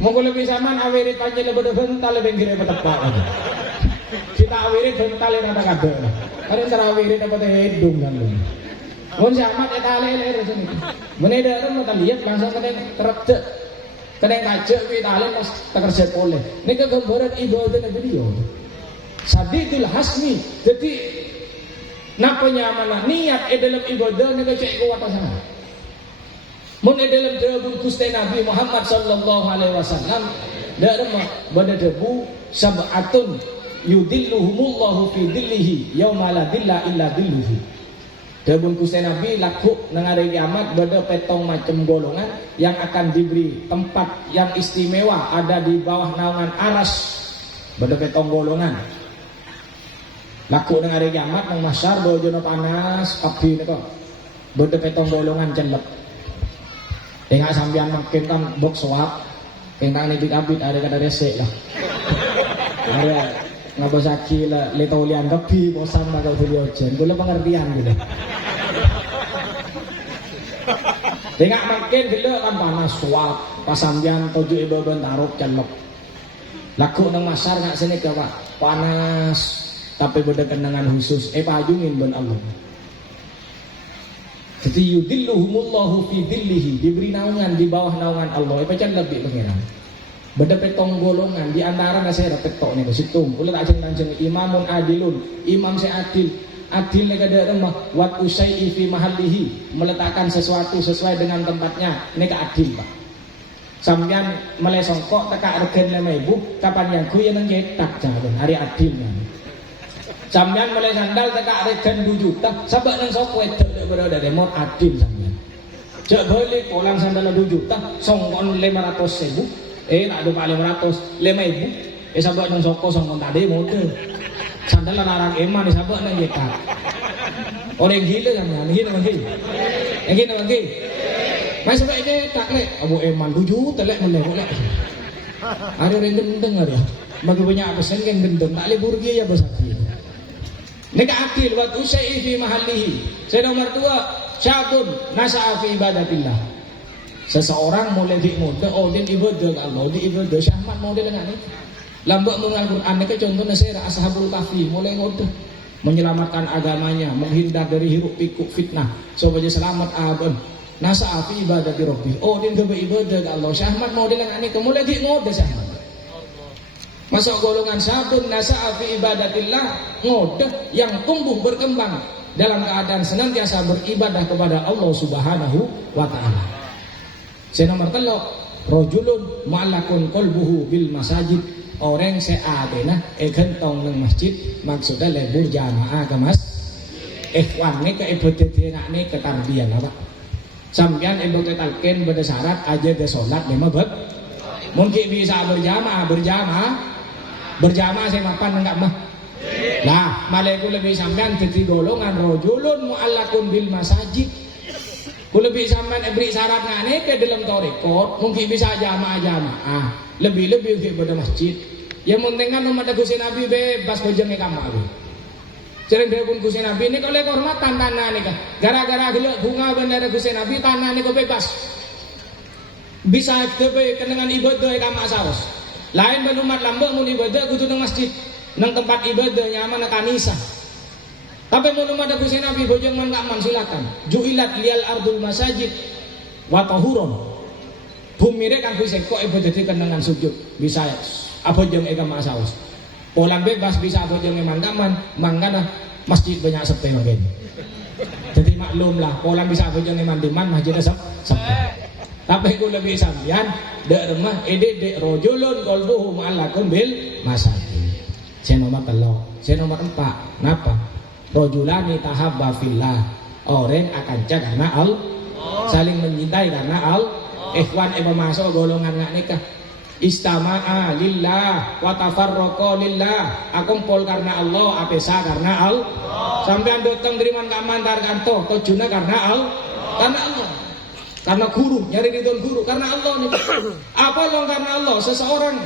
mungkin lebih saman awirit panjang lebih bental lebih kira betepak kita awirit bental yang kata-kata karena terawirit apa teh hidung kan lu mun samat etalik elera sini meneda kan mau lihat langsung kena tercek kena kacek kita alih pas terkerja oleh ini kegambaran ibadah beliau Sadidul Hasmi jadi Napanya mana niat dalam ibadah naga cek kuat sangat. Mun dalam debu Gusti Nabi Muhammad sallallahu alaihi wasallam darma pada debu sab'atun yudilluhumullahu fi dillihi yauma la dilla illa dilluhu. Debu Gusti Nabi laku nang hari kiamat pada petong macam golongan yang akan diberi tempat yang istimewa ada di bawah naungan aras. Pada petong golongan. Laku nang hari kiamat nang masyar dojono panas api niko. Pada petong golongan celep. Tengah sambian makin kan bok suap, tengah ini abit ada kata resek lah. Ada ngabasaki lah, letaulian kapi bosan bakal tuliojen, gula pengertian gitu. Tengah makin gila kan panas suap, pas sambian tujuh ibu bentaruk celok. Laku nang masar nggak sini ke pak, panas tapi beda kenangan khusus, pajungin ben Allah. Jadi yudilluhumullahu fi dillihi, diberi naungan di bawah naungan Allah. Pacan lebih pengiran. Beda petong golongan di antara nasi petok nih situng. Ulah tak jeng imamun adilun, imam saya adil. Adil nih kada remah wat usai fi mahallihi, meletakkan sesuatu sesuai dengan tempatnya. Ini adil pak. Sampean melesongkok teka regen lema ibu, kapan yang kuya nang cetak jangan hari adilnya. Sampean mulai sandal teka regen 2 juta, sabak nang sok wedok berada demot adil sampean. Cek boleh polang sandal 2 juta, songkon 500.000. Nak ada 500, 5.000. Sabak nang soko songkon tadi mode. Sandal larang eman sabak nang jeka. Orang gila sampean, gila lagi. Yang gila lagi. Mai sabak je tak lek, abu eman 7 juta lek mulai lek. Ada orang gendeng ada. Bagi banyak pesan kan gendeng, tak le burgi ya besaki. Nika akil wa usai fi mahallihi. Saya nomor 2, syabun nasa'a fi ibadatillah. Seseorang mulai di muda oh dia ibadah Allah, di ibadah syahmat mau dia dengan ini. Lambak mengal Quran nika contohnya saya ashabul kahfi mulai ngodah menyelamatkan agamanya, menghindar dari hiruk pikuk fitnah supaya selamat abad. Nasa'a fi ibadati rabbih. Oh dia beribadah Allah, syahmat mau dia dengan ini, mulai di ngodah syahmat. Masuk golongan sabun nasa'a fi ibadatillah, ngodah yang tumbuh berkembang dalam keadaan senantiasa beribadah kepada Allah Subhanahu wa taala. Nomor 3, rajulun mu'allaqun qalbuhu bil masajid. Orang seadena gentong nang masjid maksudnya lebur jamaah ke mas. Ikhwan ne ke ibadah ne ke tarbiyan apa? Sampeyan ibadah talqin pada syarat aja de salat lima bet. Mungkin bisa berjamaah saya mapan enggak mah. Lah, malaiku lebih sampean jadi golongan rajulun mu'allaqun bil masajid. Ku lebih sampean beri syarat ngane ke dalam tarekat, mungkin bisa jamaah. Lebih-lebih ke pada masjid. Ya penting kan umat Gusti Nabi bebas bojone kamar. Cereng pun Gusti Nabi ini kalau kehormatan tanah nih kan. Gara-gara gelek bunga bendera Gusti Nabi tanah nih bebas. Bisa tepe kenangan ibadah kamar saus. Lain ben umat lambek mun ibadah kudu nang masjid, nang tempat ibadah nyaman nang kanisa. Tapi mun umat Gusti Nabi bojong man gak man silakan. Ju'ilat liyal ardul masajid wa tahurun. Bumi rek kan bisa kok ibadah kenangan sujud. Bisa apa jeung ega masaus. Polang bebas bisa apa jeung manggaman, mangkana masjid banyak sepi magen. Jadi maklum lah, polang bisa apa jeung mandiman masjid sepi. Tapi ku lebih sampean dek remah dek rajulun qalbuhu mu'allaqun bil masajid. Nomor 3. Nomor 4. Napa? Rajulani tahabba fillah. Orang akan karena Allah, saling mencintai karena Allah. Ikhwan masuk golongan ngak nikah. Istama'a lillah wa tafarraqa lillah. Akumpul karena Allah, apesa karena Allah. Sampean datang diriman ka mantar kantor, tujuannya karena Allah. Karena Allah. Karena guru, nyari ridho guru karena Allah nih. Apa lo karena Allah? Seseorang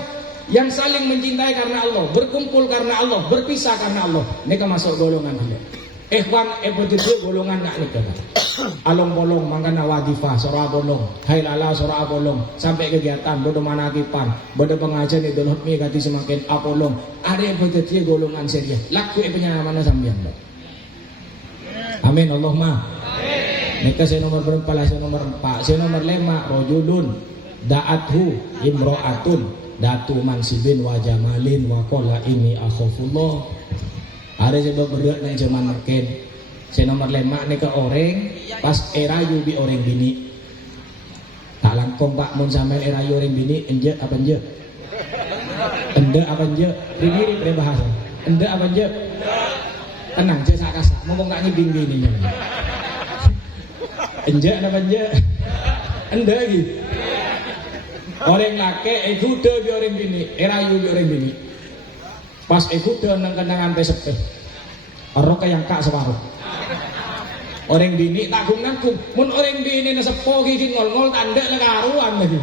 yang saling mencintai karena Allah, berkumpul karena Allah, berpisah karena Allah. Ini kan masuk golongan dia. Ikhwan itu golongan nak nikah. Along bolong mangkana wadifah surah bolong, hailala surah bolong, sampai kegiatan bodo manakipan, bodo pengajian itu hukmi ganti semakin apolong. Ada yang itu golongan serius. Laku penyamanan sambian. Amin Allahumma. Nikah saya nomor berapa? Saya nomor 4. Saya nomor 5. Rajulun da'athu imro'atun datu mansibin wa jamalin wa qala ini akhafullah. Ada sebab berdoa nang zaman makin Saya nomor 5 nih ke orang pas erayu bi orang bini. Tak langkong Pak mun sampean erayu orang bini enje apa enje? Ende apa enje? Mirip bahasa. Ende apa enje? Tenang cek sak kasak, ngomong gak ngibing bini nya. Enje apa enje? Ende lagi. Orang laki ikuda bi orang bini, erayu bi orang bini. Pas ikuda nang kenangan pesepeh. Aro kayang kak separuh. Orang bini tak gum mun orang bini na sepo gigi ngol-ngol tanda lekaruan lagi.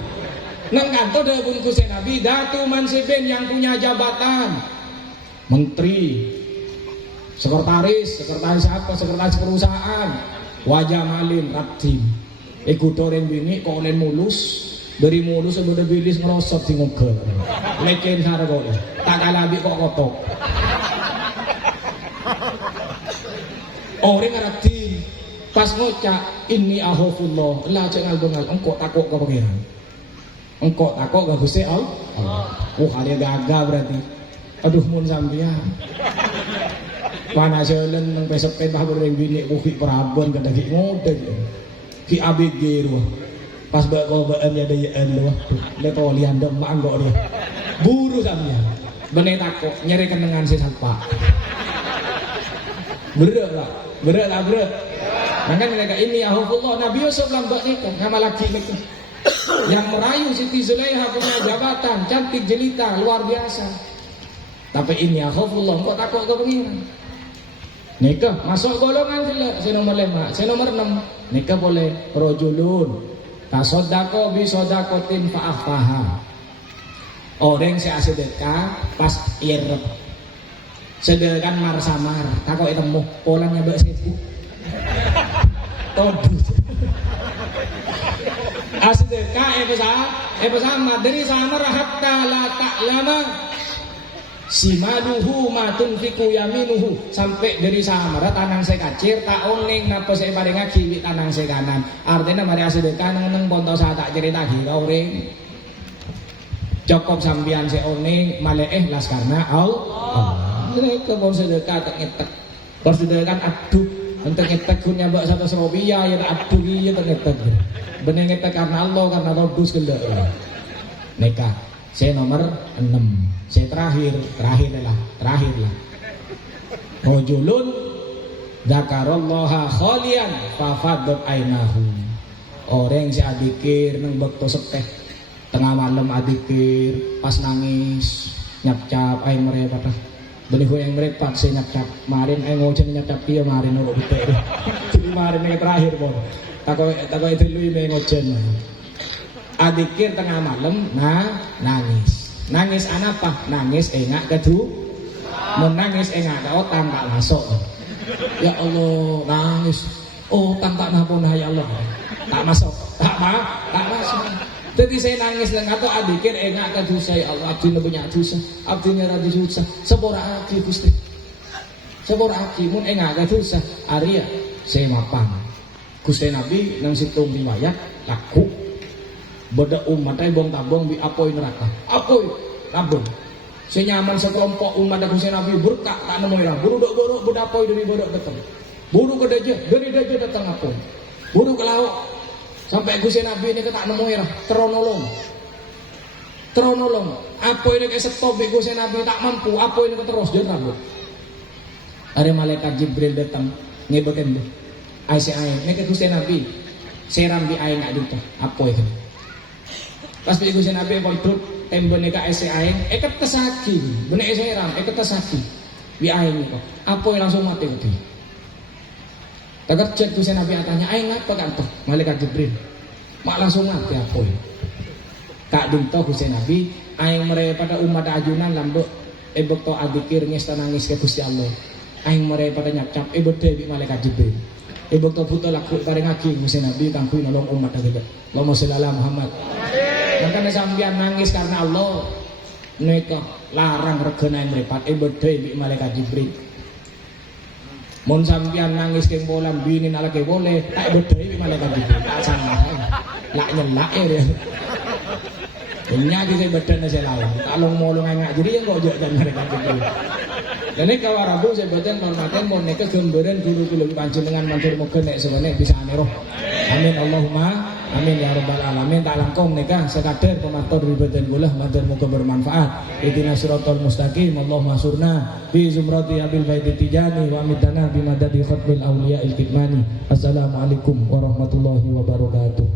Nang kantor dah bungkus Nabi Datu Mansibin yang punya jabatan menteri, sekretaris apa, sekretaris perusahaan, wajah malin raptim. Ikut orang bini kok olen mulus, dari mulus sudah bilis ngerosot sing ngegel. Leken sare kok. Tak kalabi kok kotok. Orang raptim pas ngocak ini ahofullah lah cek ngal engkau takut ke pengiran, engkau takut ke Gusti Allah. Kali gagah berarti. Aduh mun sampean panaseuleun nang pesep bah goreng bini ki Prabon kada ki ngode ki ABG ruh pas baan ya dayaan lu le tolian demak kok dia buru sampean bene takut nyeri kenengan si satpa berat lah Makanya mereka ini ahufullah Nabi Yusuf lambak nikah sama laki nikah yang merayu Siti Zulaiha punya jabatan cantik jelita luar biasa. Tapi ini ahufullah kok takut ke pengiran. Nikah masuk golongan saya nomor 5, saya nomor 6 nikah boleh rojulun tasodako bisodakotin fa'afaha. Orang saya sedekah pas irep sedekah mar samar takut temu polanya mbak sebu todus asedekah sama dari samar hatta la ta'lama simaluhu ma tunfiqu yaminuhu sampai dari samar tanang saya kacir tak oning napa saya paring kiwi tanang saya kanan artinya mari asedekah nang ponto saya tak cerita kira orang cukup sambian saya oning malah las karena Allah mereka mau sedekah tak ngetek pas sedekah aduh untuk ngetek punya mbak satu serobia ya aduh iya tak ngetek bener ngetek karena Allah karena rodus kendak nikah saya nomor 6 saya terakhir lah rojulun dzakarallaha khalian fafadat ainahu orang si adikir nang bekto sepeh tengah malam adikir pas nangis nyap-cap ay mereka benih yang merepat saya nyap-cap marin ngojen nyap-cap dia marin kok betul jadi marin yang terakhir pun takut itu lu yang ngojen adikir tengah malam nangis apa nangis engak kedu menangis engak ada otang tak masuk ya Allah nangis otang tak napun ya Allah tak masuk tak masuk. Jadi saya nangis dan atau adikir enggak ke dosa ya Allah abdi punya dosa abdi nyerah di dosa sepora abdi Gusti sepora abdi mun enggak ke dosa Arya saya mapan Gusti Nabi nang situng riwayat laku beda umat ay bong tabong bi apoy neraka apoy tabong saya nyaman sekelompok umat Gusti Nabi berkah tak nemu ira buru beda apoy demi bodok datang buru ke daja dari daja datang apoy buru ke laut sampai Gusti Nabi ini tak nemu ya teronolong apa ini kayak stop Gusti Nabi tak mampu apa ini terus dia rambut ada malaikat Jibril datang ngebekin deh air ini ke Gusti Nabi seram di air nggak duta apa itu pas Gusti Nabi boldut tembok ini ke air ikat kesaki bener seram ikat kesaki di air ini kok apa yang langsung mati itu tak cek Gusti Nabi tanya, aing apa kan tuh malaikat Jibril, mak langsung mati apa ya? Kak dinto Gusti Nabi, aing mereka pada umat ajunan lambek, bekto adikir ngesta nangis ke Gusti Allah, aing mereka pada nyap-cap, dewi malaikat Jibril, bekto puto laku paring aki Gusti Nabi tangkuin nolong umat agak, Allahumma sholli ala Muhammad. Makanya sambian nangis karena Allah, mereka larang regana mereka, dewi malaikat Jibril. Mun sampean nangis ke bolam bini nak lagi boleh tak bedai malaikat Jibril tak sama lak nyelak ya dia nya kita badan saya lawan kalau mau lu ngangak jadi yang kok jadi malaikat Jibril Dan nek kawarabu sebaten hormaten mon nek gemberan guru kula panjenengan matur muga nek sewane bisa aniroh. Amin Allahumma amin ya rabbal alamin. Tak langkung nek sekadar pematur ribadan kula matur muga bermanfaat. Ihdinas siratal mustaqim. Allahumma surna fi zumrati abil baiti tijani wa midana bi madadi khatmil auliya il kitmani. Assalamualaikum warahmatullahi wabarakatuh.